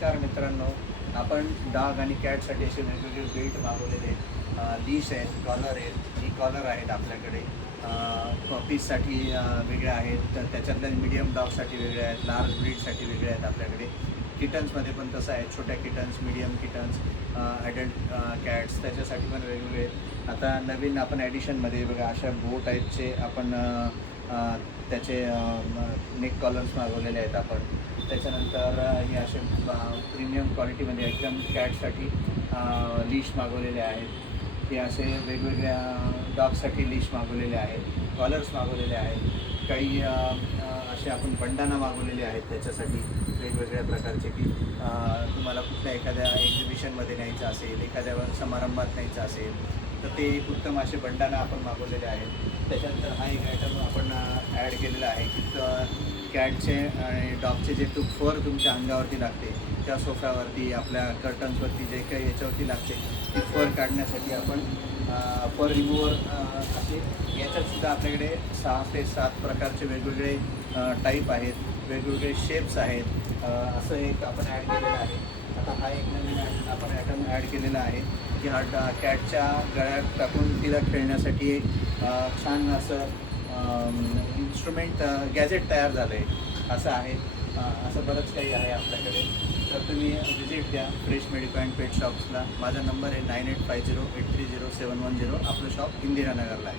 नमस्कार मित्रांनो, आपण डॉग आणि कॅटसाठी असे वेगवेगळे बेल्ट मागवलेले लीश आहेत, कॉलर आहेत, ई कॉलर आहेत आपल्याकडे. पपीजसाठी वेगळे आहेत, तर त्याच्यातल्या मीडियम डॉगसाठी वेगळे आहेत, लार्ज ब्रीडसाठी वेगळे आहेत आपल्याकडे. किटन्समध्ये पण तसं आहे, छोट्या kittens, medium kittens, adult cats त्याच्यासाठी पण वेगवेगळे आहेत. आता नवीन आपण ॲडिशनमध्ये बघा अशा बो टाईपचे आपण त्याचे नेक कॉलर्स मागवलेले आहेत आपण. त्याच्यानंतर हे असे प्रीमियम क्वालिटीमध्ये एकदम कॅटसाठी लीश मागवलेले आहेत. हे असे वेगवेगळ्या डॉगसाठी लीश मागवलेले आहेत, कॉलर्स मागवलेले आहेत. काही असे आपण बंडाना मागवलेले आहेत त्याच्यासाठी वेगवेगळ्या प्रकारचे, की तुम्हाला कुठल्या एखाद्या एक्झिबिशनमध्ये न्यायचं असेल, एखाद्या समारंभात न्यायचं असेल तर ते उत्तम असे बंडाना आपण मागवलेले आहेत. त्याच्यानंतर हा एक आयटम आपण ॲड केलेला आहे की कॅटचे आणि डॉगचे जे फर तुमच्या अंगावरती लागते, त्या सोफ्यावरती, आपल्या कर्टन्सवरती जे काही याच्यावरती लागते ती फर काढण्यासाठी आपण फर रिमूव्हर असे याच्यातसुद्धा आपल्याकडे 6 ते 7 प्रकारचे वेगवेगळे टाईप आहेत, वेगवेगळे शेप्स आहेत. असं एक आपण ॲड केलेलं आहे. आता हा एक नवीन आपण आयटम ॲड केलेला आहे की हा कॅटच्या गळ्यात टाकून तिला खेळण्यासाठी एक छान असं इन्स्ट्रुमेंट गॅजेट तयार झालं आहे, असं आहे. असं बरंच काही आहे आपल्याकडे. तर तुम्ही व्हिजिट द्या फ्रेश मेडिको अँड पेट शॉप्सला. माझा नंबर आहे 9850830710. आपलं शॉप इंदिरानगरला आहे.